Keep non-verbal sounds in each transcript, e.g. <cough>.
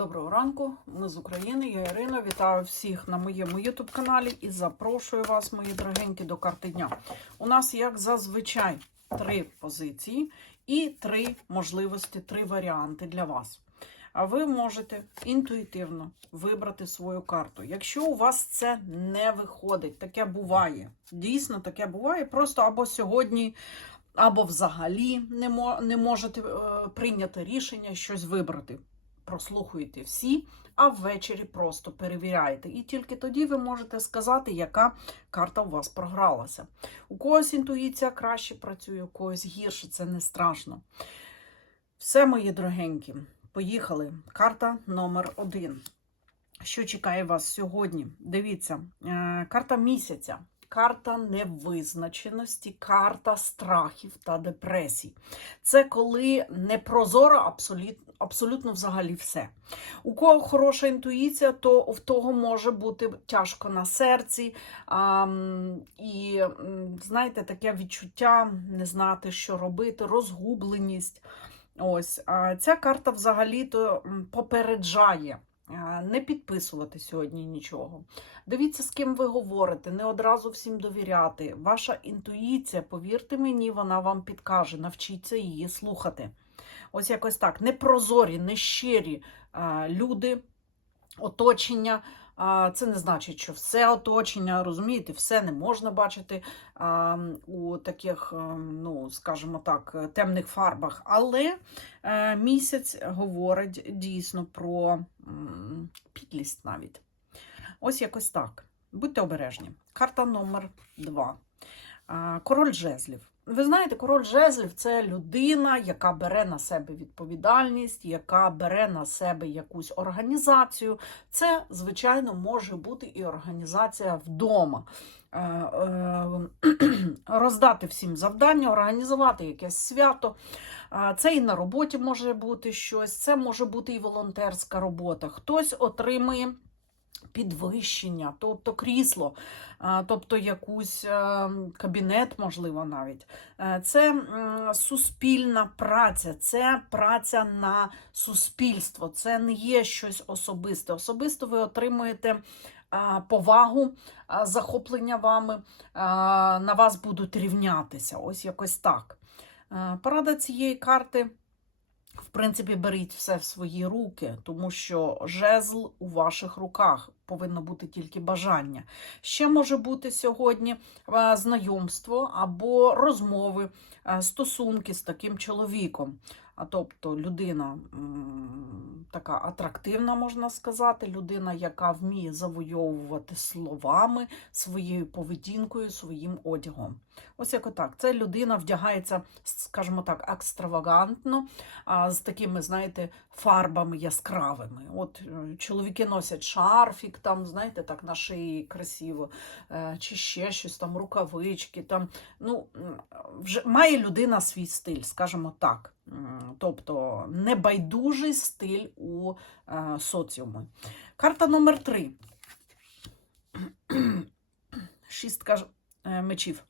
Доброго ранку, ми з України, я Ірина. Вітаю всіх на моєму YouTube каналі і запрошую вас, мої дорогенькі, до карти дня. У нас, як зазвичай, три позиції і три можливості, три варіанти для вас. А ви можете інтуїтивно вибрати свою карту. Якщо у вас це не виходить, таке буває. Дійсно, таке буває. Просто або сьогодні, або взагалі не, не можете е, прийняти рішення щось вибрати прослухуєте всі, а ввечері просто перевіряєте. І тільки тоді ви можете сказати, яка карта у вас програлася. У когось інтуїція краще працює, у когось гірше, це не страшно. Все, мої дорогенькі, поїхали. Карта номер один. Що чекає вас сьогодні? Дивіться, е, карта місяця. Карта невизначеності, карта страхів та депресій. Це коли непрозоро абсолютно, абсолютно взагалі все. У кого хороша інтуїція, то в того може бути тяжко на серці. А, і, знаєте, таке відчуття не знати, що робити, розгубленість. Ось ця карта взагалі-то попереджає. А, Не підписувати сьогодні нічого. Дивіться, з ким ви говорите, не одразу всім довіряти. Ваша інтуїція, повірте мені, вона вам підкаже. Навчіться її слухати. Ось якось так. Непрозорі, нещирі люди, оточення. Це не значить, що все оточення, розумієте, все не можна бачити у таких, ну, скажімо так, темних фарбах. Але е, місяць говорить дійсно про підлість навіть. Ось якось так. Будьте обережні. Карта номер два. Король жезлів. Ви знаєте, король жезлів це людина, яка бере на себе відповідальність, яка бере на себе якусь організацію. Це, звичайно, може бути і організація вдома. Е, е, <clears throat> Роздати всім завдання, організувати якесь свято. Це і на роботі може бути щось, це може бути і волонтерська робота. Хтось отримує підвищення, тобто крісло, тобто якусь е, кабінет, можливо, навіть. Е, Це суспільна праця, це праця на суспільство, це не є щось особисте. Особисто ви отримуєте повагу, захоплення вами, на вас будуть рівнятися. Ось якось так. Е, Порада цієї карти. В принципі, беріть все в свої руки, тому що жезл у ваших руках повинно бути тільки бажання. Ще може бути сьогодні е, знайомство або розмови, е, стосунки з таким чоловіком. А тобто людина така атрактивна, можна сказати, людина, яка вміє завойовувати словами, своєю поведінкою, своїм одягом. Ось як отак. Це людина вдягається, скажімо так, екстравагантно, а, з такими, знаєте, фарбами яскравими. От е, чоловіки носять шарфік, там, знаєте, так на шиї красиво, е, чи ще щось там, рукавички. Там, ну, вже має людина свій стиль, скажімо так. Тобто небайдужий стиль у е, соціумі. Карта номер три. Шістка е, мечів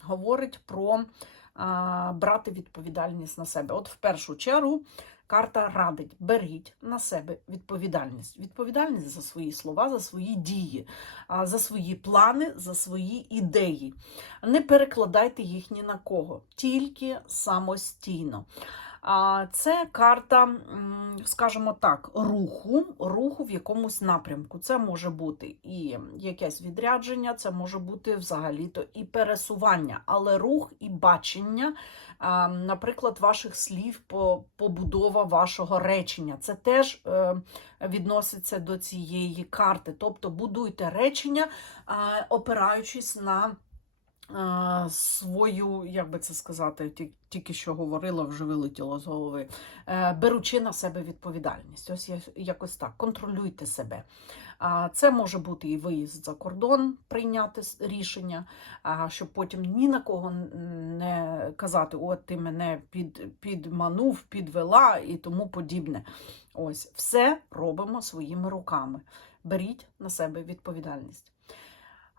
говорить про а, брати відповідальність на себе. От в першу чергу карта радить: беріть на себе відповідальність. Відповідальність за свої слова, за свої дії, за свої плани, за свої ідеї. Не перекладайте їх ні на кого, тільки самостійно. Це карта, скажімо так, руху, руху в якомусь напрямку. Це може бути і якесь відрядження, це може бути взагалі-то і пересування, але рух і бачення, наприклад, ваших слів, по- побудова вашого речення. Це теж е, відноситься до цієї карти. Тобто будуйте речення, опираючись на свою, як би це сказати, тільки що говорила, вже вилетіло з голови, е, беручи на себе відповідальність. Ось якось так. Контролюйте себе. Це може бути і виїзд за кордон, прийняти рішення, щоб потім ні на кого не казати, от ти мене під, підманув, підвела і тому подібне. Ось, все робимо своїми руками. Беріть на себе відповідальність.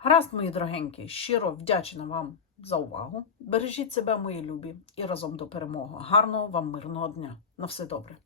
Гаразд, мої дорогенькі, щиро вдячна вам за увагу. Бережіть себе, мої любі, і разом до перемоги. Гарного вам мирного дня. На все добре.